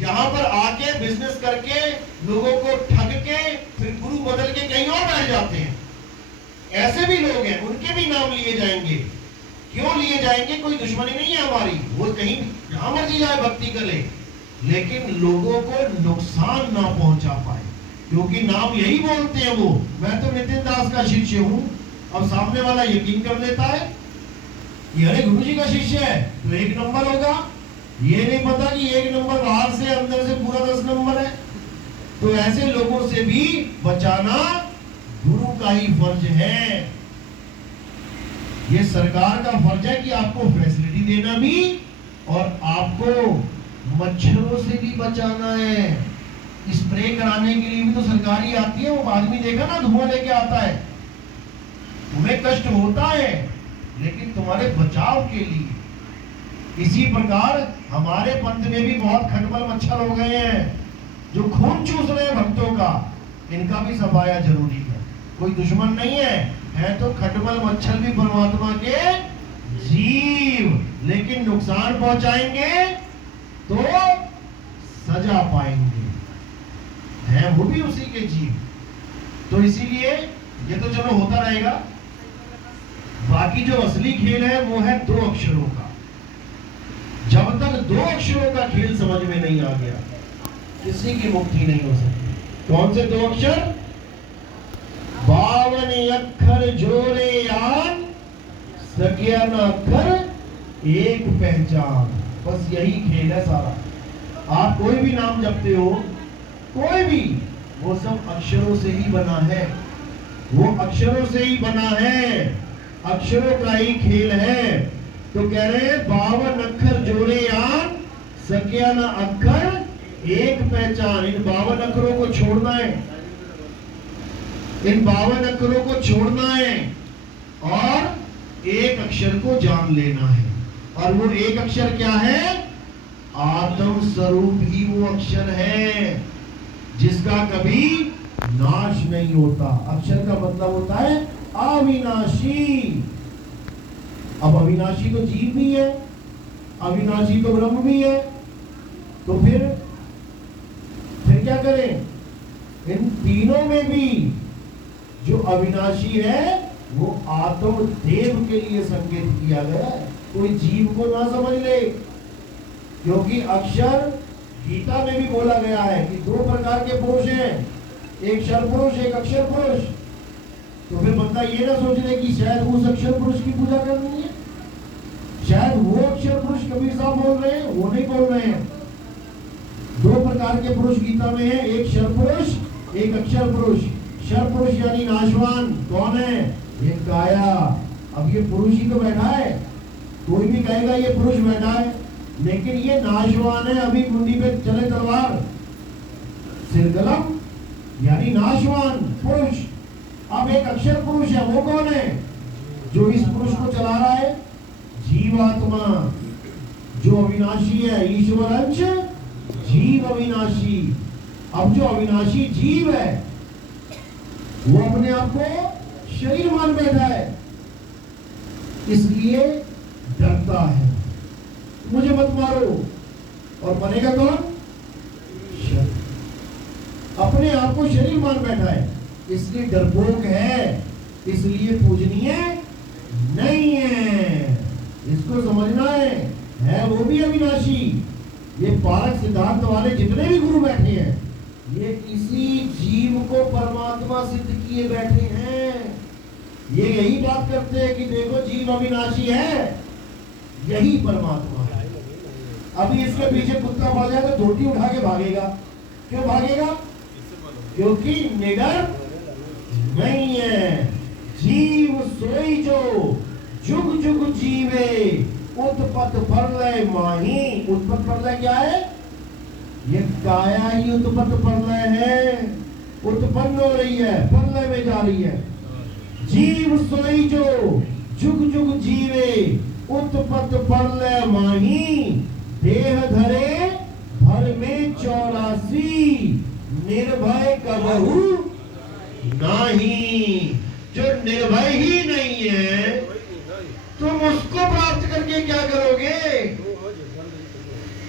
यहाँ पर आके बिजनेस करके लोगों को ठग के फिर गुरु बदल के कहीं और बैठ जाते हैं। ऐसे भी लोग हैं, उनके भी नाम लिए जाएंगे। क्यों लिए जाएंगे? कोई दुश्मनी नहीं है हमारी, वो कहीं जहां मर्जी जाए भक्ति करे, लेकिन लोगों को नुकसान ना पहुंचा पाए, क्योंकि नाम यही बोलते हैं वो, मैं तो नितिन दास का शिष्य हूं। अब सामने वाला यकीन कर लेता है कि अरे गुरु जी का शिष्य है तो 1 नंबर होगा। ये नहीं पता कि 1 नंबर बाहर से अंदर से पूरा 10 नंबर है। तो ऐसे लोगों से भी बचाना गुरु का ही फर्ज है। ये सरकार का फर्ज है कि आपको फैसिलिटी देना भी और आपको मच्छरों से भी बचाना है। स्प्रे कराने के लिए भी तो सरकार ही आती है। वो आदमी देखा ना, धुआं लेके आता है, तुम्हें कष्ट होता है लेकिन तुम्हारे बचाव के लिए। इसी प्रकार हमारे पंथ में भी बहुत खटमल मच्छर हो गए हैं जो खून चूस रहे हैं भक्तों का। इनका भी सफाया जरूरी है। कोई दुश्मन नहीं है तो खटमल मच्छर भी परमात्मा के जीव, लेकिन नुकसान पहुंचाएंगे तो सजा पाएंगे, है वो भी उसी के जीव। तो इसीलिए ये तो चलो होता रहेगा। बाकी जो असली खेल है वो है 2 अक्षरों का। जब तक 2 अक्षरों का खेल समझ में नहीं आ गया, किसी की मुक्ति नहीं हो सकती। कौन से 2 अक्षर? 52 अक्षर जोरे यान, सकिया न अक्षर एक पहचान। बस यही खेल है सारा। आप कोई भी नाम जपते हो, कोई भी, वो सब अक्षरों से ही बना है। वो अक्षरों से ही बना है, अक्षरों का ही खेल है। तो कह रहे हैं 52 अक्षर जोड़े यान, सकिया न अक्षर एक पहचान। इन 52 अक्षरों को छोड़ना है, इन 52 अक्षरों को छोड़ना है और एक अक्षर को जान लेना है। और वो एक अक्षर क्या है? आत्म स्वरूप ही वो अक्षर है जिसका कभी नाश नहीं होता। अक्षर का मतलब होता है अविनाशी। अब अविनाशी तो जीव भी है, अविनाशी तो ब्रह्म भी है। तो फिर क्या करें? इन तीनों में भी जो अविनाशी है वो आत्म देव के लिए संकेत किया गया है। कोई जीव को ना समझ ले, क्योंकि अक्षर गीता में भी बोला गया है कि 2 प्रकार के पुरुष हैं, एक क्षर पुरुष, एक अक्षर पुरुष। तो फिर बंदा ये ना सोच ले कि शायद उस अक्षर पुरुष की पूजा करनी है, शायद वो अक्षर पुरुष कबीर साहब बोल रहे हैं, वो नहीं बोल रहे हैं। 2 प्रकार के पुरुष गीता में है, एक क्षर पुरुष, एक अक्षर पुरुष। क्षर पुरुष यानी नाशवान कौन है? ये काया। अब ये पुरुष ही तो बैठा है, कोई भी कहेगा ये पुरुष बैठा है, लेकिन ये नाशवान है। अभी मुंडी पे चले तलवार, सिरगलम यानी नाशवान पुरुष। अब एक अक्षर पुरुष है, वो कौन है? जो इस पुरुष को चला रहा है, जीवात्मा, जो अविनाशी है। ईश्वर अंश, जीव अविनाशी। अब जो अविनाशी जीव है वो अपने आप को शरीर मान बैठा है, इसलिए डरता है, मुझे मत मारो। और मरेगा कौन? अपने आप को शरीर मान बैठा है, इसलिए डरपोक है, इसलिए पूजनीय नहीं है। इसको समझना है वो भी अविनाशी। ये पारक सिद्धांत वाले जितने भी गुरु बैठे हैं, ये किसी जीव को परमात्मा सिद्ध किए बैठे हैं। ये यही बात करते हैं कि देखो जीव अविनाशी है, यही परमात्मा है। अभी इसके पीछे कुत्ता पड़ जाए तो धोती उठा के भागेगा। क्यों भागेगा? क्योंकि निडर नहीं है। जीव सोई जो जुग जुग जीवे, उत्पत प्रलय माही। उत्पत प्रलय क्या है? ये काया ही उत्पत प्रलय है, उत्पन्न हो रही है, प्रलय में जा रही है। जीव सोई जो जुग जुग जीवे, उत्पत प्रलय माही। देह धरे भर में 84 निर्भय कबहू नहीं। जो निर्भय ही नहीं है तुम उसको प्राप्त करके क्या करोगे?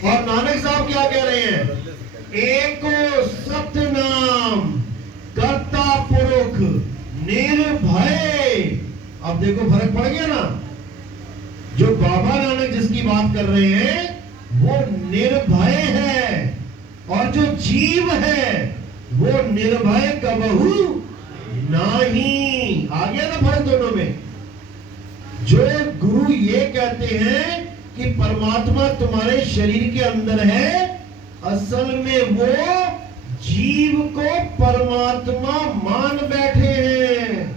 और नानक साहब क्या कह रहे हैं? एको सतनाम कर्ता पुरुष निर्भय। अब देखो फर्क पड़ गया ना। जो बाबा नानक जिसकी बात कर रहे हैं वो निर्भय है, और जो जीव है वो निर्भय कबहू नहीं। आ गया ना फर्क दोनों में। जो गुरु ये कहते हैं कि परमात्मा तुम्हारे शरीर के अंदर है, असल में वो जीव को परमात्मा मान बैठे हैं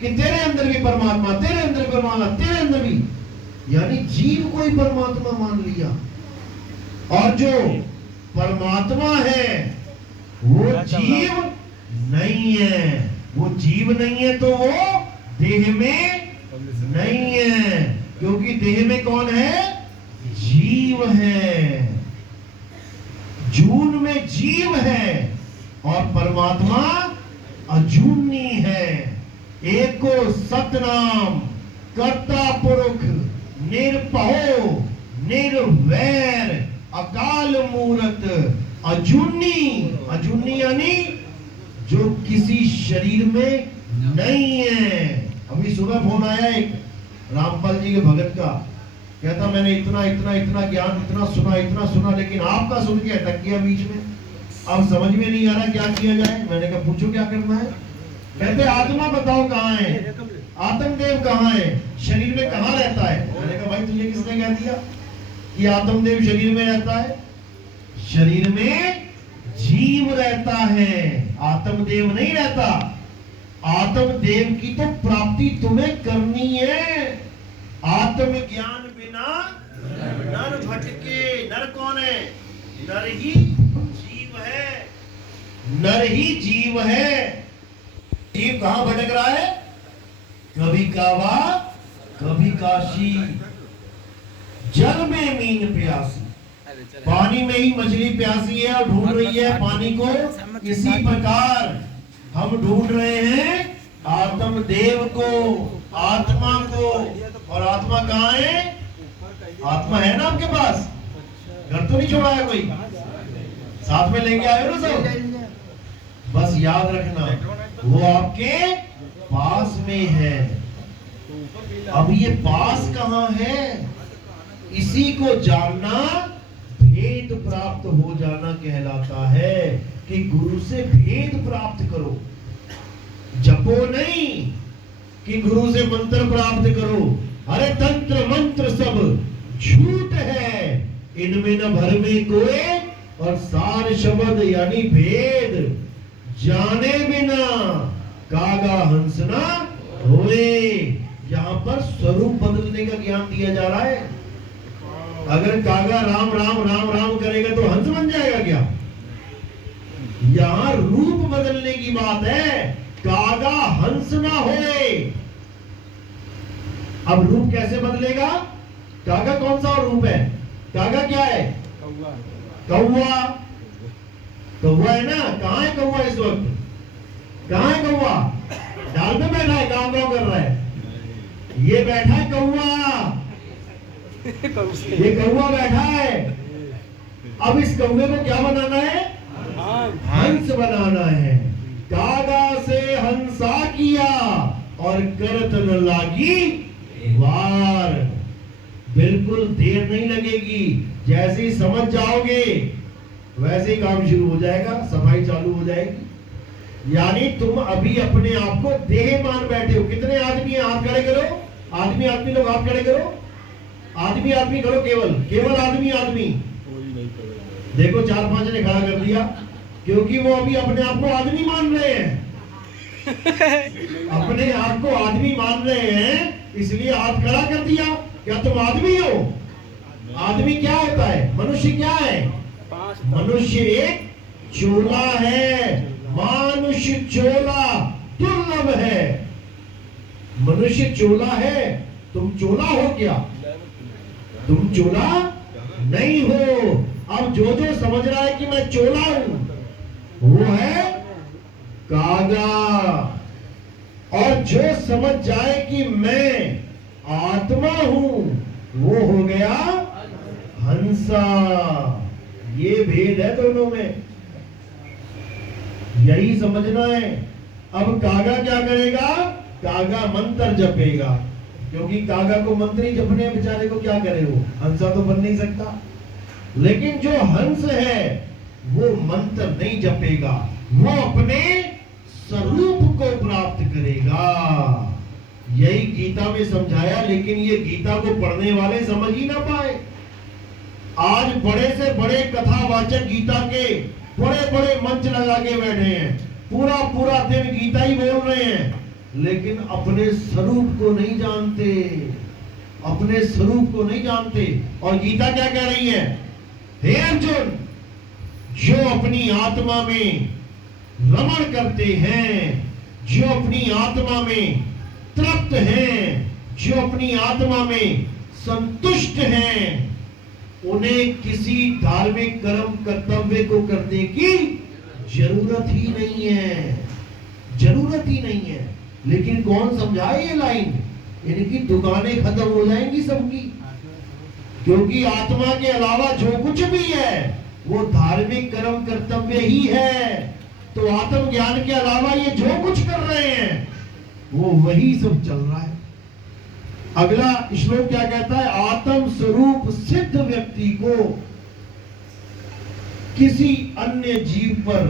कि तेरे अंदर भी परमात्मा, तेरे अंदर परमात्मा, तेरे अंदर भी, यानी जीव को ही परमात्मा मान लिया। और जो परमात्मा है वो जीव नहीं है। वो जीव नहीं है तो वो देह में नहीं है, क्योंकि देह में कौन है? जीव है। जून में जीव है और परमात्मा अजूनी है। एको सतनाम कर्ता पुरुष निरपहो निर्वैर अकाल मूरत अजूनी। अजूनी यानी जो किसी शरीर में नहीं है। अभी सुबह फोन आया एक रामपाल जी के भगत का, कहता मैंने इतना इतना इतना ज्ञान इतना सुना, लेकिन आपका सुन के अटक गया बीच में। अब समझ में नहीं आ रहा क्या किया जाए। मैंने कहा पूछो क्या करना है। कहते आत्मा बताओ कहाँ है, आत्मदेव कहाँ है, शरीर में कहाँ रहता है। मैंने कहा भाई तुझे किसने कह दिया कि आत्मदेव शरीर में रहता है? शरीर में जीव रहता है, आत्मदेव नहीं रहता। आत्मदेव की तो प्राप्ति तुम्हें करनी है। आत्मज्ञान बिना नर भटके। नर कौन है? नर ही जीव है। नर ही जीव है। जीव कहां भटक रहा है? कभी काबा कभी काशी। जल में मीन प्यासी, पानी में ही मछली प्यासी है और ढूंढ रही है पानी को। इसी प्रकार हम ढूंढ रहे हैं आत्मदेव को, आत्मा को। और आत्मा कहाँ है? आत्मा है ना आपके पास? घर तो नहीं छोड़ा है कोई? साथ में लेके आए हो ना सब? बस याद रखना वो आपके पास में है। अब ये पास कहाँ है? इसी को जानना भेद प्राप्त हो जाना कहलाता है कि गुरु से भेद प्राप्त करो। जपो नहीं कि गुरु से मंत्र प्राप्त करो। अरे तंत्र मंत्र सब झूठ है, इनमें न भर में कोई और सार शब्द यानी भेद जाने बिना कागा हंसना होए। यहाँ पर स्वरूप बदलने का ज्ञान दिया जा रहा है। अगर कागा राम राम राम राम करेगा तो हंस बन जाएगा क्या? यहाँ रूप बदलने की बात है। कागा हंस ना होए। अब रूप कैसे बदलेगा? कागा कौन सा रूप है? कागा क्या है? कौवा। कौवा है ना? कहाँ है कौवा इस वक्त? कहाँ है कौवा? डाल पे बैठा है, गाँव गाँव कर रहा है। ये बैठा है कौवा, ये कौवा बैठा है। अब इस कौवे को क्या बनाना है? हंस बनाना है। कागा से हंसा किया और करत न लागी वार। बिल्कुल देर नहीं लगेगी। जैसे ही समझ जाओगे वैसे ही काम शुरू हो जाएगा, सफाई चालू हो जाएगी। यानी तुम अभी अपने आप को देह मान बैठे हो। कितने आदमी हैं? हाथ खड़े करो। आदमी आदमी लोग हाथ खड़े करो। आदमी आदमी करो। केवल केवल आदमी आदमी। देखो 4-5 ने खड़ा कर दिया, क्योंकि वो अभी अपने आप को आदमी मान रहे हैं। अपने आप को आदमी मान रहे हैं, इसलिए हाथ खड़ा कर दिया। क्या तुम आदमी हो? आदमी क्या होता है? मनुष्य क्या है? मनुष्य एक चोला है। मानुष चोला दुर्लभ है। मनुष्य चोला है। तुम चोला हो क्या? तुम चोला नहीं हो। अब जो जो समझ रहा है कि मैं चोला हूं वो है कागा, और जो समझ जाए कि मैं आत्मा हूं वो हो गया हंसा। ये भेद है दोनों में, यही समझना है। अब कागा क्या करेगा? कागा मंत्र जपेगा, क्योंकि कागा को मंत्र ही जपने, बेचारे को क्या करे, वो हंसा तो बन नहीं सकता। लेकिन जो हंस है वो मंत्र नहीं जपेगा, वो अपने स्वरूप को प्राप्त करेगा। यही गीता में समझाया, लेकिन ये गीता को पढ़ने वाले समझ ही ना पाए। आज बड़े से बड़े कथावाचक गीता के बड़े बड़े मंच लगा के बैठे हैं, पूरा पूरा दिन गीता ही बोल रहे हैं, लेकिन अपने स्वरूप को नहीं जानते, अपने स्वरूप को नहीं जानते। और गीता क्या कह रही है? हे अर्जुन, जो अपनी आत्मा में रमण करते हैं, जो अपनी आत्मा में तृप्त हैं, जो अपनी आत्मा में संतुष्ट हैं, उन्हें किसी धार्मिक कर्म कर्तव्य को करने की जरूरत ही नहीं है, जरूरत ही नहीं है। लेकिन कौन समझाए ये लाइन? इनकी दुकानें खत्म हो जाएंगी सबकी, क्योंकि आत्मा के अलावा जो कुछ भी है वो धार्मिक कर्म कर्तव्य ही है। तो आत्म ज्ञान के अलावा ये जो कुछ कर रहे हैं वो वही सब चल रहा है। अगला श्लोक क्या कहता है? आत्म स्वरूप सिद्ध व्यक्ति को किसी अन्य जीव पर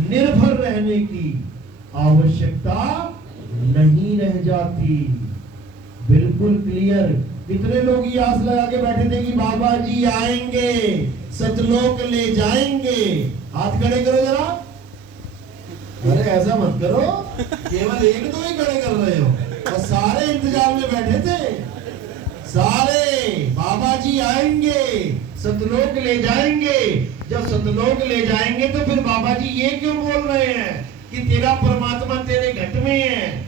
निर्भर रहने की आवश्यकता नहीं रह जाती। बिल्कुल क्लियर। कितने लोग ये आस लगा के बैठे थे कि बाबा जी आएंगे, सतलोक ले जाएंगे? हाथ खड़े करो जरा। अरे ऐसा मत करो, केवल एक दो ही खड़े कर रहे हो, और सारे इंतजार में बैठे थे। सारे बाबा जी आएंगे, सतलोक ले जाएंगे। जब सतलोक ले जाएंगे तो फिर बाबा जी ये क्यों बोल रहे हैं कि तेरा परमात्मा तेरे घट में है?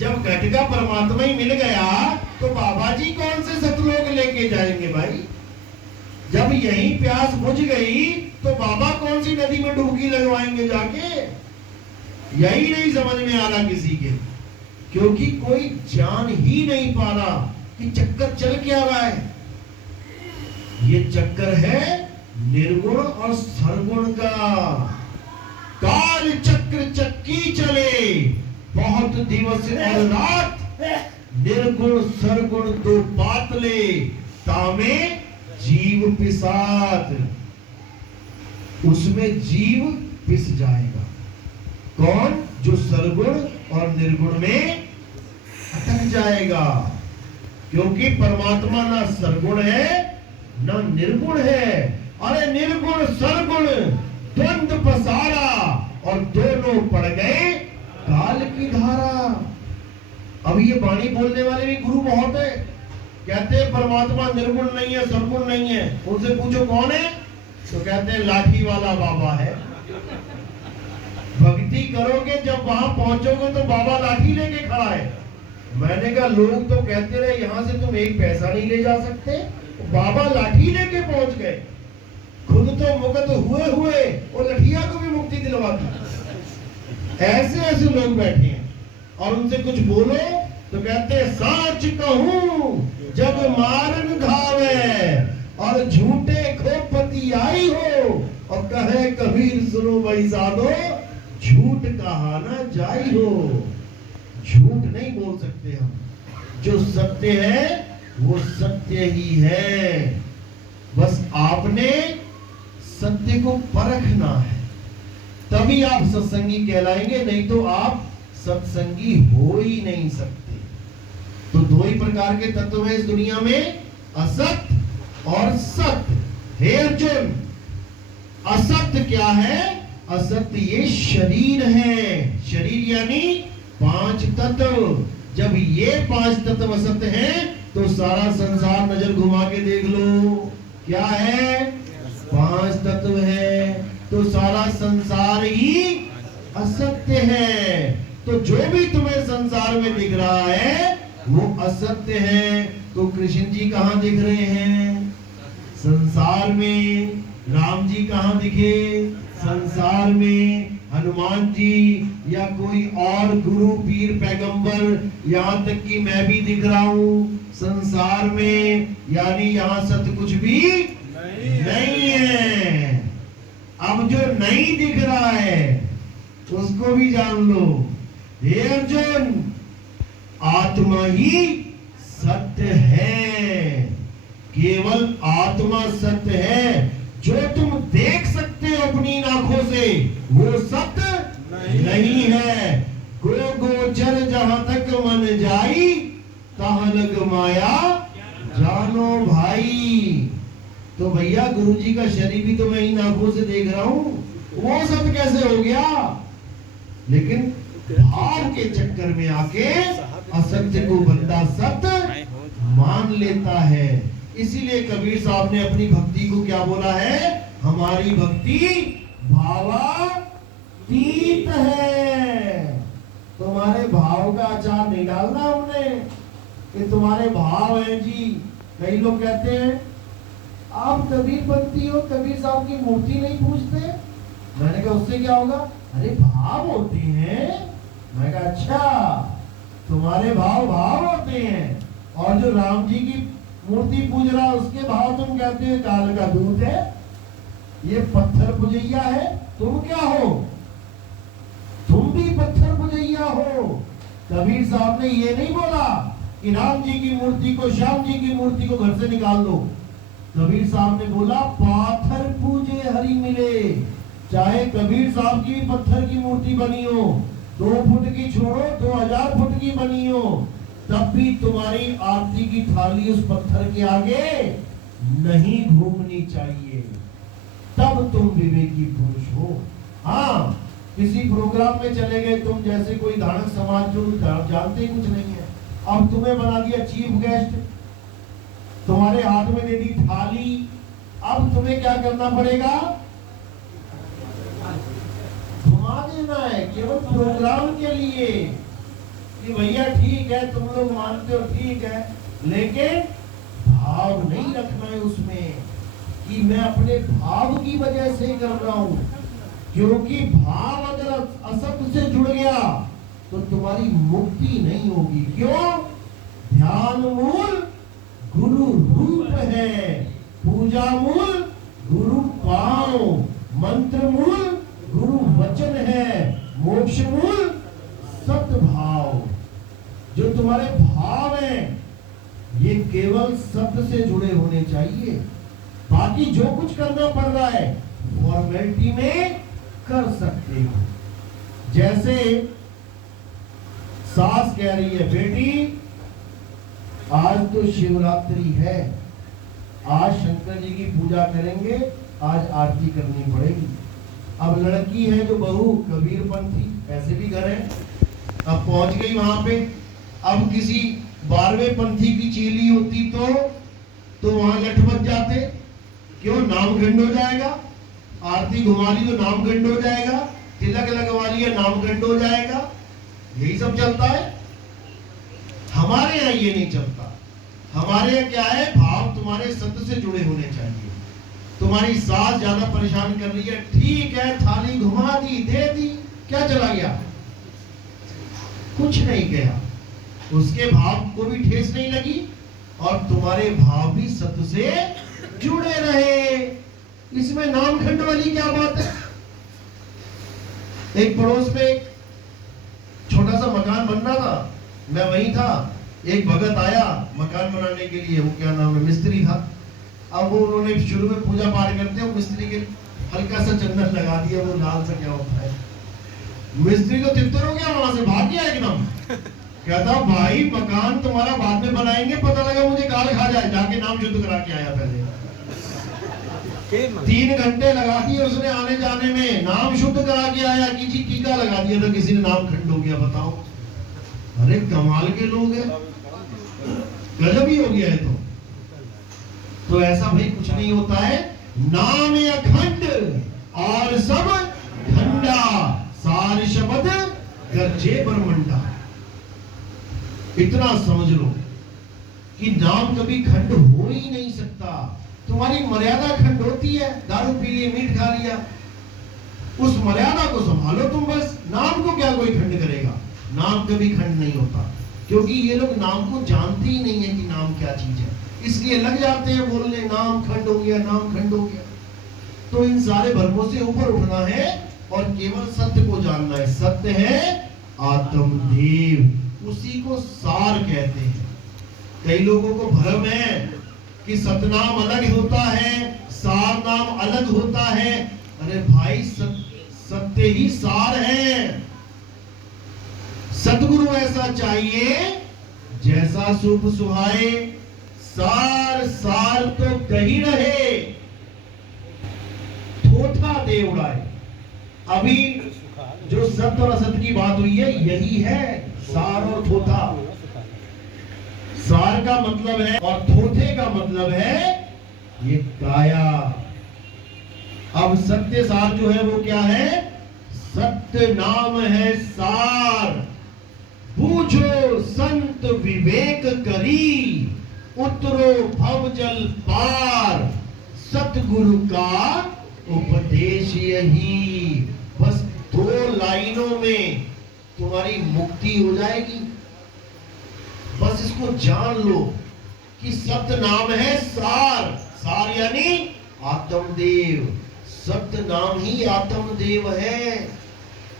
जब घट का परमात्मा ही मिल गया तो बाबा जी कौन से सतलोक लेके जाएंगे भाई? जब यही प्यास बुझ गई तो बाबा कौन सी नदी में डुबकी लगवाएंगे जाके? यही नहीं समझ में आ रहा किसी के, क्योंकि कोई जान ही नहीं पा रहा कि चक्कर चल क्या रहा है। ये चक्कर है निर्गुण और सरगुण का। काल चक्र चक्की चले, बहुत दिवस और रात, निर्गुण सरगुण दो पातले, तामे जीव पिसात। उसमें जीव पिस जाएगा। कौन? जो सरगुण और निर्गुण में अटक जाएगा, क्योंकि परमात्मा ना सरगुण है ना निर्गुण है। अरे निर्गुण सरगुण द्वंद पसारा, और दोनों पड़ गए काल की धारा। अब ये वाणी बोलने वाले भी गुरु बहुत है, कहते हैं परमात्मा निर्गुण नहीं है, सरगुण नहीं है। उनसे पूछो कौन है, तो कहते हैं लाठी वाला बाबा है। भक्ति करोगे, जब वहां पहुंचोगे तो बाबा लाठी लेके खड़ा है। मैंने कहा लोग तो कहते रहे यहां से तुम एक पैसा नहीं ले जा सकते, बाबा लाठी लेके पहुंच गए। खुद तो मुक्त हुए हुए और लठिया को भी मुक्ति दिलवा दी। ऐसे ऐसे लोग बैठे हैं, और उनसे कुछ बोलो तो कहते साच कहूं जग मारन धावे, और झूठे खोपती आई हो, और कहे कबीर सुनो भाई साधो, झूठ कहा ना जाई हो। झूठ नहीं बोल सकते हम, जो सत्य है वो सत्य ही है। बस आपने सत्य को परखना है, तभी आप सत्संगी कहलाएंगे, नहीं तो आप सत्संगी हो ही नहीं सकते। तो दो ही प्रकार के तत्व हैं इस दुनिया में, असत्य और सत्य। हे अर्जुन, असत्य क्या है? असत्य ये शरीर है। शरीर यानी पांच तत्व। जब ये पांच तत्व असत्य हैं तो सारा संसार नजर घुमा के देख लो, क्या है? पांच तत्व है, तो सारा संसार ही असत्य है। तो जो भी तुम्हें संसार में दिख रहा है वो असत्य है। तो कृष्ण जी कहां दिख रहे हैं? संसार में राम जी कहाँ दिखे? संसार में हनुमान जी या कोई और गुरु पीर पैगंबर, यहाँ तक कि मैं भी दिख रहा हूँ संसार में, यानी यहाँ सत्य कुछ भी नहीं है। अब जो नहीं दिख रहा है उसको भी जान लो। हे अर्जुन, आत्मा ही सत्य है, केवल आत्मा सत्य है। जो तुम देख सकते हो अपनी आंखों से वो सत्य नहीं है। गो गोचर जहां तक मन जाई तहां लग माया जानो भाई। तो भैया गुरुजी का शरीर भी तो मैं इन आंखों से देख रहा हूं, वो सत्य कैसे हो गया? लेकिन भाव के चक्कर में आके असत्य को बंदा सत्य मान लेता है। इसीलिए कबीर साहब ने अपनी भक्ति को क्या बोला है? हमारी भक्ति भावातीत है। तुम्हारे भाव का अचार नहीं डालना हमने कि तुम्हारे भाव हैं जी। कई लोग कहते हैं आप कबीर पंथी हो, कबीर साहब की मूर्ति नहीं पूजते। मैंने कहा उससे क्या होगा? अरे भाव होते हैं। मैं कहा अच्छा, तुम्हारे भाव होते हैं, और जो राम जी की मूर्ति पूज रहा उसके भाव तुम कहते हो काल का दूत है, ये पत्थर पुजैया है। तुम क्या हो? तुम भी पत्थर पुजैया हो। कबीर साहब ने ये नहीं बोला कि राम जी की मूर्ति को, श्याम जी की मूर्ति को घर से निकाल दो। कबीर साहब ने बोला पाथर पूजे हरि मिले। चाहे कबीर साहब की भी पत्थर की मूर्ति बनी हो, 2 फुट की छोड़ो 2000 फुट की बनी हो, तब भी तुम्हारी आरती की थाली उस पत्थर के आगे नहीं घूमनी चाहिए। तब तुम विवेकी पुरुष हो। हाँ, किसी प्रोग्राम में चले गए तुम, जैसे कोई धार्मिक समाज जो जानते ही कुछ नहीं है, अब तुम्हें बना दिया चीफ गेस्ट, तुम्हारे हाथ में दे दी थाली। अब तुम्हें क्या करना पड़ेगा? घुमा देना है केवल प्रोग्राम के लिए कि भैया ठीक है तुम लोग मानते हो, ठीक है, लेकिन भाव नहीं रखना है उसमें कि मैं अपने भाव की वजह से कर रहा हूं। क्योंकि भाव अगर असत्य से जुड़ गया तो तुम्हारी मुक्ति नहीं होगी। क्यों? ध्यान मूल गुरु रूप है, पूजा मूल गुरु पांव, मंत्र मूल गुरु वचन है, मोक्ष मूल सत्य भाव। जो तुम्हारे भाव हैं ये केवल सत्य से जुड़े होने चाहिए। बाकी जो कुछ करना पड़ रहा है फॉर्मेलिटी में कर सकते हो। जैसे सास कह रही है बेटी आज तो शिवरात्रि है, आज शंकर जी की पूजा करेंगे, आज आरती करनी पड़ेगी। अब लड़की है जो बहू कबीर पंथी, ऐसे भी घर है, अब पहुंच गई वहां पे। अब किसी 12वें पंथी की चेली होती तो वहां लठ बच जाते। क्यों? नामगंड हो जाएगा। आरती घुमा ली तो नामगंड हो जाएगा, तिलक लगवा लिया नामगंड हो जाएगा। यही सब चलता है। हमारे यहाँ ये नहीं चलता। हमारे यहाँ क्या है? भाव तुम्हारे सत्य से जुड़े होने चाहिए। तुम्हारी सास ज्यादा परेशान कर रही है, ठीक है, थाली घुमा दी, दे दी, क्या चला गया? कुछ नहीं गया। उसके भाव को भी ठेस नहीं लगी और तुम्हारे भाव भी सत्य से जुड़े रहे। इसमें नामखंड वाली क्या बात है? एक पड़ोस में एक छोटा सा मकान बनना था, मैं वहीं था। एक भगत आया मकान बनाने के लिए, वो क्या नाम है, मिस्त्री था। अब वो उन्होंने शुरू में पूजा पाठ करते हैं, मिस्त्री के हल्का सा चंदन लगा दिया, वो लाल सा क्या होता है। मिस्त्री तो तितर हो गया, वहां से भाग गया एकदम। कहता भाई मकान तुम्हारा बाद में बनाएंगे, पता लगा मुझे गाल खा जाए। जाके नाम शुद्ध करा के आया पहले। 3 घंटे लगा दिए उसने आने जाने में, नाम शुद्ध करा के आया कि जी टीका लगा दिया था, किसी ने नाम खंड हो गया। बताओ, अरे कमाल के लोग हैं, गजब ही हो गया है। तो ऐसा भाई कुछ नहीं होता है। नाम अखंड और सब खंडा, सार शब्द गर्जे बरमंडा। इतना समझ लो कि नाम कभी खंड हो ही नहीं सकता। तुम्हारी मर्यादा खंड होती है, दारू पी लिए, मीट खा लिया, उस मर्यादा को संभालो तुम बस। नाम को क्या कोई खंड करेगा? नाम कभी खंड नहीं होता, क्योंकि ये लोग नाम को जानते ही नहीं है कि नाम क्या चीज है, इसलिए लग जाते हैं बोलने नाम खंड हो गया, नाम खंड हो गया। तो इन सारे भ्रमों से ऊपर उठना है और केवल सत्य को जानना है। सत्य है आत्मदेव, उसी को सार कहते हैं। कई लोगों को भ्रम है कि सतनाम अलग होता है, सार नाम अलग होता है। अरे भाई, सत्य ही सार है। सतगुरु ऐसा चाहिए जैसा शुभ सुहाए, सार सार तो कही रहे, थोथा दे उड़ाए। अभी जो सत्य और असत्य की बात हुई है, यही है सार और थोथा। सार का मतलब है और थोथे का मतलब है ये काया। अब सत्य सार जो है वो क्या है? सत्य नाम है सार। बूझो संत विवेक करी, उतरो भव जल पार। सतगुरु का उपदेश यही। बस 2 लाइनों में तुम्हारी मुक्ति हो जाएगी। बस इसको जान लो कि सत्य नाम है सार। सार यानी आत्मदेव। सत्य नाम ही आत्मदेव है।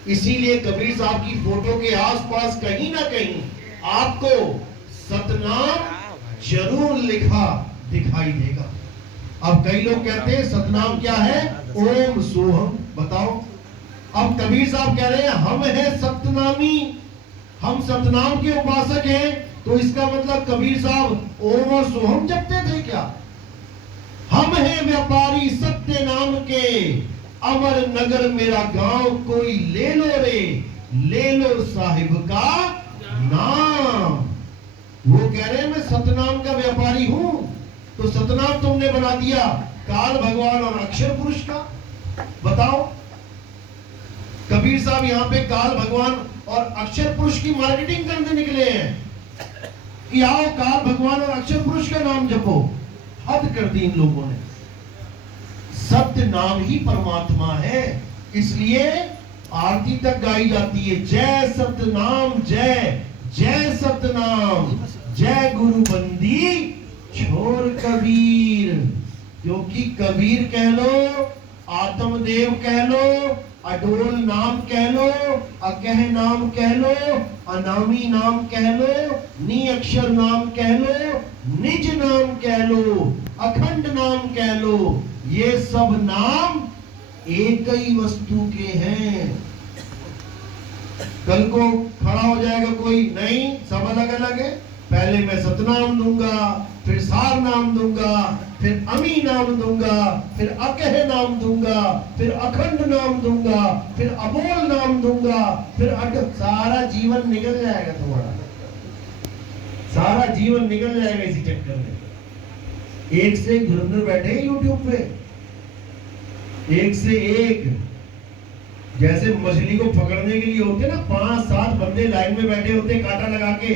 इसीलिए कबीर साहब की फोटो के आसपास कहीं ना कहीं आपको सतनाम जरूर लिखा दिखाई देगा। अब कई लोग कहते हैं सतनाम क्या है? ओम सोहम। बताओ, अब कबीर साहब कह रहे हैं हम हैं सतनामी, हम सतनाम के उपासक हैं, तो इसका मतलब कबीर साहब ओम और सोहम जपते थे क्या? हम हैं व्यापारी सत्य नाम के, अमर नगर मेरा गांव, कोई ले लो रे, ले लो साहिब का नाम। वो कह रहे हैं मैं सतनाम का व्यापारी हूं। तो सतनाम तुमने बना दिया काल भगवान और अक्षर पुरुष का। बताओ, कबीर साहब यहां पे काल भगवान और अक्षर पुरुष की मार्केटिंग करने निकले हैं कि आओ काल भगवान और अक्षर पुरुष का नाम जपो। हद कर दी इन लोगों ने। सत्य नाम ही परमात्मा है, इसलिए आरती तक गाई जाती है, जय सतनाम जय, जय सतनाम, जय गुरु बंदी छोर कबीर। क्योंकि कबीर कह लो, आत्मदेव कह लो, अडोल नाम कह लो, अकह नाम कह लो, अनामी नाम कह लो, नी अक्षर नाम कह लो, निज नाम कह लो, अखंड नाम कह लो, ये सब नाम एक ही वस्तु के हैं। कल को खड़ा हो जाएगा कोई, नहीं सब अलग अलग है। पहले मैं सतनाम दूंगा, फिर सार नाम दूंगा, फिर अमी नाम दूंगा, फिर अकह नाम दूंगा, फिर अखंड नाम दूंगा, फिर अबोल नाम दूंगा, फिर सारा जीवन निकल जाएगा तुम्हारा। सारा जीवन निकल जाएगा इसी चक्कर में। एक से एक धुरंधर बैठे हैं यूट्यूब पे, एक से एक। जैसे मछली को पकड़ने के लिए होते ना 5-7 बंदे लाइन में बैठे होते कांटा लगा के,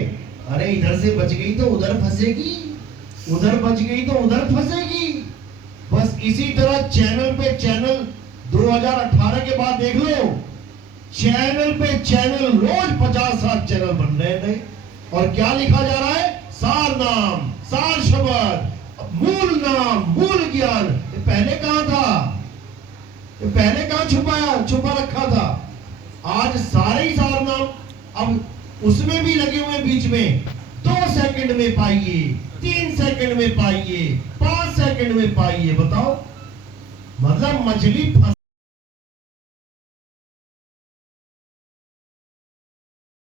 अरे इधर से बच गई तो उधर फंसेगी, उधर बच गई तो उधर फंसेगी। बस इसी तरह चैनल पे चैनल 2018 के बाद देख लो, चैनल पे चैनल रोज 50-60 चैनल बन रहे थे। और क्या लिखा जा रहा है? सार नाम, सार शब्द, मूल नाम, मूल ज्ञान। ये पहले कहां था? ये पहले कहां छुपा रखा था? आज सारे ही सार नाम अब उसमें भी लगे हुए बीच में। 2 सेकंड में पाइए, 3 सेकंड में पाइए, 5 सेकंड में पाइए। बताओ, मतलब मछली